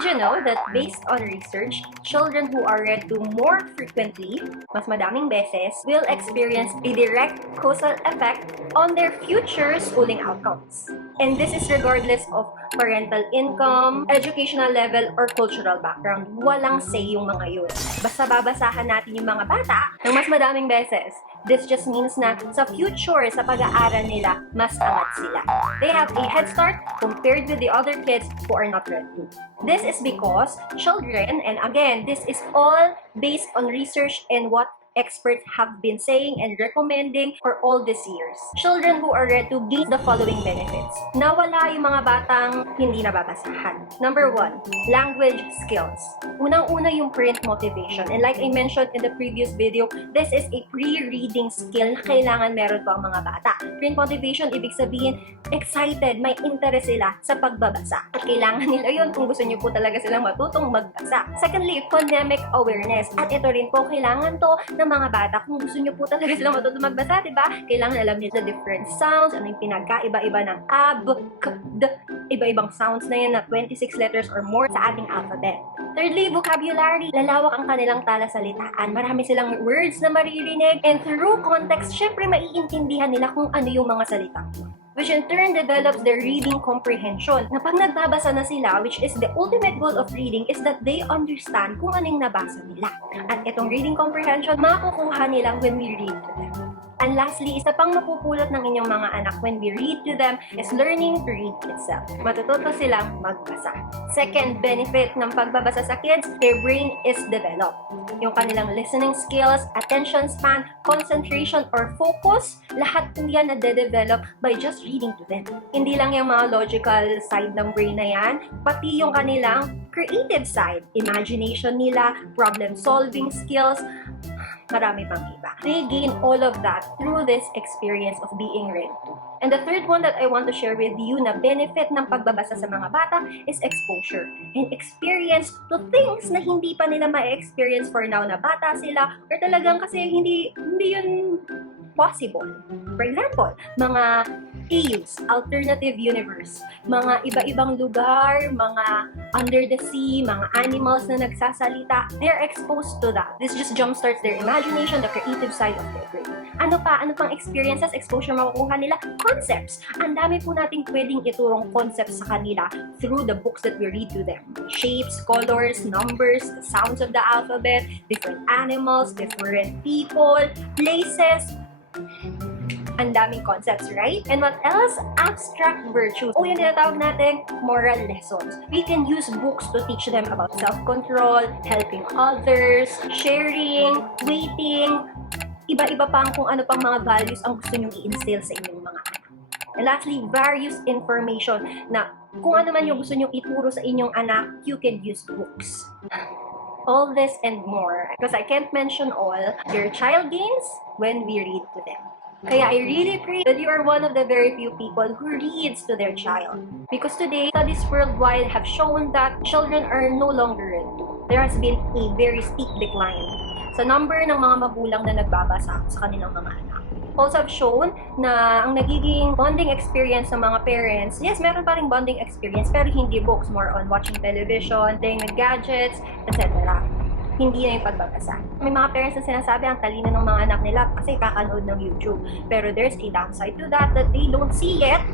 Did you know that based on research, children who are read to more frequently, mas madaming beses, will experience a direct causal effect on their future schooling outcomes. And this is regardless of parental income, educational level, or cultural background. Walang say yung mga yun. Basta babasahan natin yung mga bata ng mas madaming beses. This just means na sa future, sa pag-aaral nila, mas angat sila. They have a head start compared with the other kids who are not read to. This is because children, and again, this is all based on research and what experts have been saying and recommending for all these years. Children who are read to gain the following benefits. Nawala yung mga batang hindi nababasahan. Number 1, language skills. Unang-una yung print motivation. And like I mentioned in the previous video, this is a pre-reading skill na kailangan meron pa ang mga bata. Print motivation, ibig sabihin, excited, may interest sila sa pagbabasa. At kailangan nila yun kung gusto niyo po talaga silang matutong magbasa. Secondly, phonemic awareness. At ito rin po, kailangan to ng mga bata kung gusto niyo po talaga silang matutong magbasa, diba? Kailangan alam nila the different sounds, ano yung pinagkaiba-iba ng a, b, k, d, iba-ibang sounds na yan na 26 letters or more sa ating alphabet. Thirdly, vocabulary. Lalawak ang kanilang talasalitaan. Marami silang words na maririnig, and through context, syempre maiintindihan nila kung ano yung mga salita, which in turn develops their reading comprehension. Na pag nagbabasa na sila, which is the ultimate goal of reading, is that they understand kung anong nabasa nila. At itong reading comprehension, makukuha nila when we read to them. And lastly, isa pang mapupulot ng inyong mga anak when we read to them is learning to read itself. Matututo silang magbasa. Second benefit ng pagbabasa sa kids, their brain is developed. Yung kanilang listening skills, attention span, concentration, or focus, lahat po yan na-develop by just reading to them. Hindi lang yung mga logical side ng brain na yan, pati yung kanilang creative side, imagination nila, problem-solving skills, marami pang iba. They gain all of that through this experience of being read to. And the third one that I want to share with you na benefit ng pagbabasa sa mga bata is exposure and experience to things na hindi pa nila ma-experience for now na bata sila or talagang kasi hindi yun possible. For example, mga AUs, alternative universe, mga iba-ibang lugar, mga under the sea, mga animals na nagsasalita, they're exposed to that. This just jumpstarts their imagination, the creative side of their brain. Ano pang experiences, exposure makukuha nila? Concepts. Ang dami po nating pwedeng iturong concepts sa kanila through the books that we read to them. Shapes, colors, numbers, the sounds of the alphabet, different animals, different people, places. Ang daming concepts, right? And what else? Abstract virtues. O yung tinatawag natin, moral lessons. We can use books to teach them about self-control, helping others, sharing, waiting, iba-iba pang kung ano pang mga values ang gusto nyong i-instill sa inyong mga anak. And lastly, various information na kung ano man yung gusto nyong ituro sa inyong anak, you can use books. All this and more, because I can't mention all, your child gains when we read to them. Kaya I really pray that you are one of the very few people who reads to their child. Because today, studies worldwide have shown that children are no longer read to. There has been a very steep decline sa number ng mga magulang na nagbabasa sa kanilang mga anak. Also have shown na ang nagiging bonding experience ng mga parents, yes, meron pa rin bonding experience, pero hindi books, more on watching television, playing with gadgets, etc. Hindi na yung pagbabasa. May mga parents na sinasabi ang talino ng mga anak nila kasi kakanood ng YouTube. Pero there's a downside to that they don't see yet,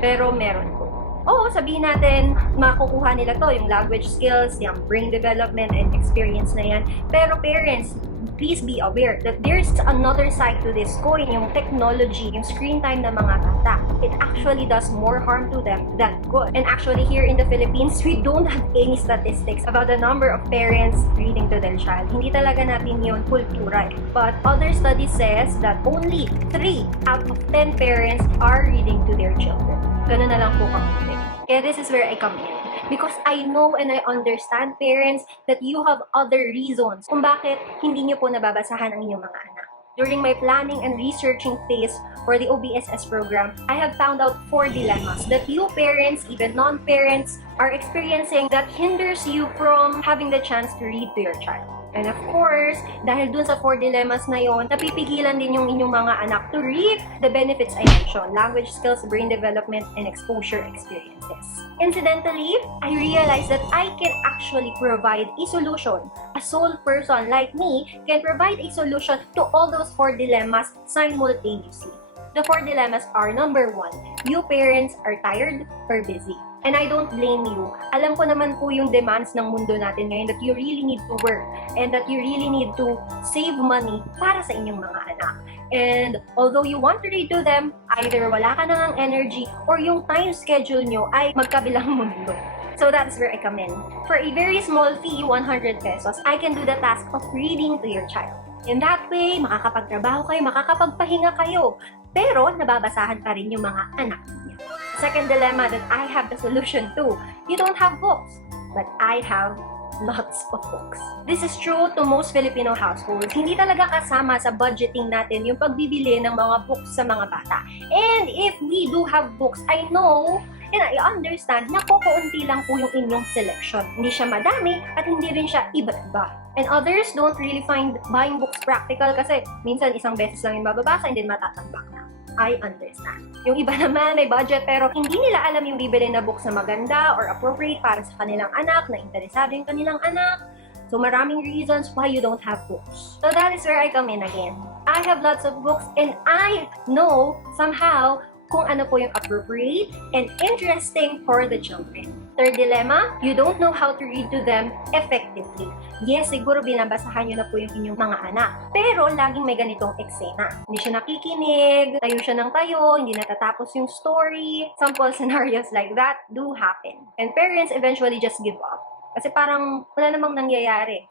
pero meron po. Oo, sabihin natin, makukuha nila to, yung language skills, yung brain development and experience na yan. Pero parents, please be aware that there's another side to this coin, yung technology, yung screen time ng mga bata. It actually does more harm to them than good. And actually here in the Philippines, we don't have any statistics about the number of parents reading to their child. Hindi talaga natin yun kultura. But other studies says that only 3 out of 10 parents are reading to their children. Ganun na lang po kamuti. Kaya this is where I come in. Because I know and I understand, parents, that you have other reasons kung bakit hindi nyo po nababasahan ang inyong mga anak. During my planning and researching phase for the OBSS program, I have found out 4 dilemmas that you parents, even non-parents, are experiencing that hinders you from having the chance to read to your child. And of course, dahil dun sa 4 dilemmas na yon, napipigilan din yung inyong mga anak to reap the benefits I mentioned: language skills, brain development, and exposure experiences. Incidentally, I realized that I can actually provide a solution. A sole person like me can provide a solution to all those 4 dilemmas simultaneously. The 4 dilemmas are: number 1, you parents are tired or busy. And I don't blame you. Alam ko naman po yung demands ng mundo natin ngayon, that you really need to work and that you really need to save money para sa inyong mga anak. And although you want to read to them, either wala ka nang energy or yung time schedule nyo ay magkabilang mundo. So that's where I come in. For a very small fee, 100 pesos, I can do the task of reading to your child. In that way, makakapagtrabaho kayo, makakapagpahinga kayo, pero nababasahan pa rin yung mga anak niya. Second dilemma that I have the solution to: you don't have books, but I have lots of books. This is true to most Filipino households. Hindi talaga kasama sa budgeting natin yung pagbibili ng mga books sa mga bata. And if we do have books, I know and I understand na kukunti lang po yung inyong selection. Hindi siya madami at hindi rin siya iba-iba. And others don't really find buying books practical kasi minsan isang beses lang yung mababasa and then matatambak na. I understand. Yung iba naman may budget pero hindi nila alam yung bibili na books na maganda or appropriate para sa kanilang anak, na interesado yung kanilang anak. So maraming reasons why you don't have books. So that is where I come in again. I have lots of books and I know somehow kung ano po yung appropriate and interesting for the children. Third dilemma, you don't know how to read to them effectively. Yes, siguro binabasahan nyo na po yung inyong mga anak. Pero laging may ganitong eksena. Hindi siya nakikinig, tayo siya ng tayo, hindi natatapos yung story. Sample scenarios like that do happen. And parents eventually just give up. Kasi parang wala namang nangyayari.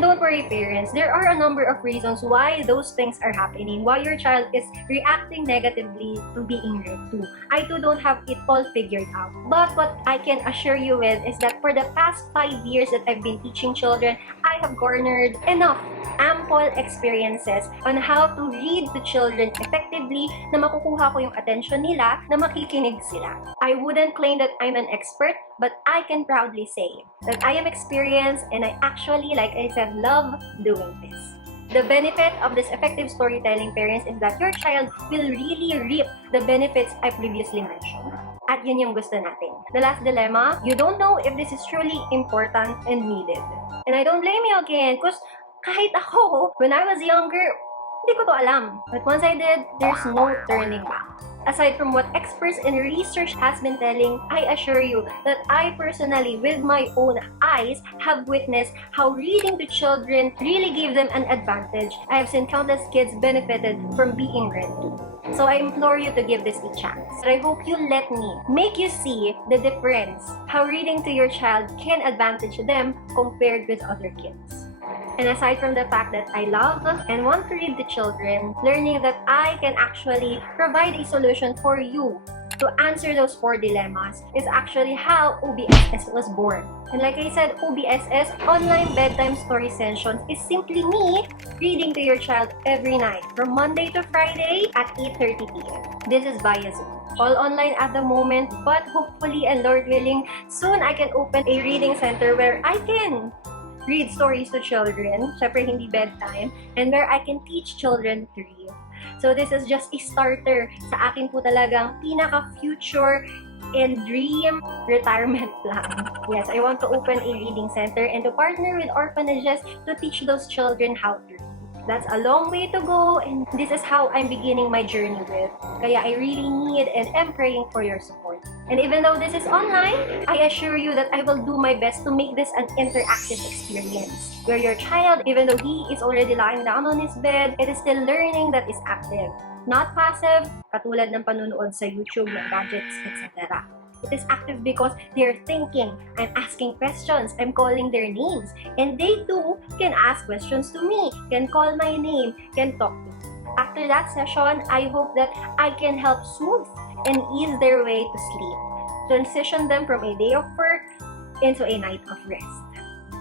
Don't worry, parents. There are a number of reasons why those things are happening, why your child is reacting negatively to being read to. I too don't have it all figured out. But what I can assure you with is that for the past 5 years that I've been teaching children, I have garnered enough ample experiences on how to read to children effectively na makukuha ko yung attention nila, na makikinig sila. I wouldn't claim that I'm an expert, but I can proudly say that I am experienced and I actually, like I said, love doing this. The benefit of this effective storytelling, parents, is that your child will really reap the benefits I previously mentioned. At yun yung gusto natin. The last dilemma, you don't know if this is truly important and needed. And I don't blame you again, because kahit ako, when I was younger, hindi ko to alam. But once I did, there's no turning back. Aside from what experts and research has been telling, I assure you that I personally, with my own eyes, have witnessed how reading to children really gave them an advantage. I have seen countless kids benefited from being read to. So I implore you to give this a chance. But I hope you let me make you see the difference, how reading to your child can advantage them compared with other kids. And aside from the fact that I love and want to read to children, learning that I can actually provide a solution for you to answer those 4 dilemmas is actually how OBSS was born. And like I said, OBSS, Online Bedtime Story Sessions, is simply me reading to your child every night from Monday to Friday at 8:30 p.m. This is via Zoom. All online at the moment, but hopefully and Lord willing, soon I can open a reading center where I can read stories to children, syempre hindi bedtime, and where I can teach children to read. So this is just a starter sa akin po talagang pinaka-future and dream retirement plan. Yes, I want to open a reading center and to partner with orphanages to teach those children how to read. That's a long way to go, and this is how I'm beginning my journey with. Kaya I really need and am praying for your support. And even though this is online, I assure you that I will do my best to make this an interactive experience, where your child, even though he is already lying down on his bed, it is still learning that is active, not passive, katulad ng panunood sa YouTube ng gadgets, etc. It is active because they're thinking, I'm asking questions, I'm calling their names, and they too can ask questions to me, can call my name, can talk to me. After that session, I hope that I can help soothe and ease their way to sleep, transition them from a day of work into a night of rest,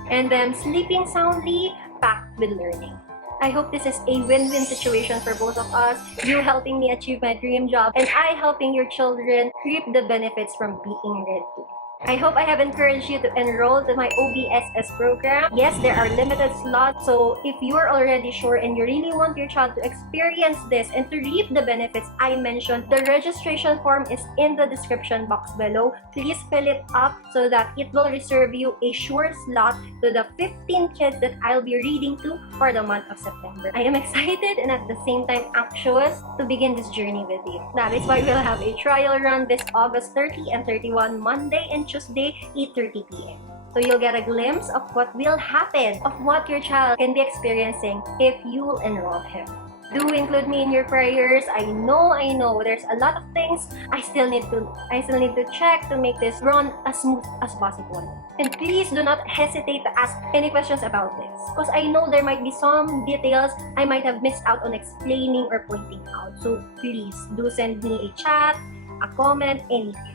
and them sleeping soundly, packed with learning. I hope this is a win-win situation for both of us, you helping me achieve my dream job, and I helping your children reap the benefits from being read to. I hope I have encouraged you to enroll to my OBSS program. Yes, there are limited slots, so if you are already sure and you really want your child to experience this and to reap the benefits I mentioned, the registration form is in the description box below. Please fill it up so that it will reserve you a sure slot to the 15 kids that I'll be reading to for the month of September. I am excited and at the same time anxious to begin this journey with you. That is why we'll have a trial run this August 30 and 31, Monday and Tuesday, 8:30 p.m. So you'll get a glimpse of what will happen, of what your child can be experiencing if you enroll him. Do include me in your prayers. I know there's a lot of things I still need to check to make this run as smooth as possible. And please do not hesitate to ask any questions about this, because I know there might be some details I might have missed out on explaining or pointing out. So please do send me a chat, a comment, anything.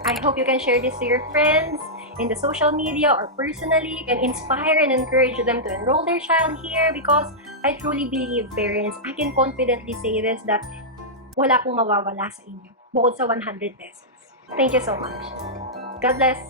I hope you can share this to your friends in the social media or personally and inspire and encourage them to enroll their child here, because I truly believe, parents, I can confidently say this, that wala pong mawawala sa inyo bukod sa 100 pesos. Thank you so much. God bless.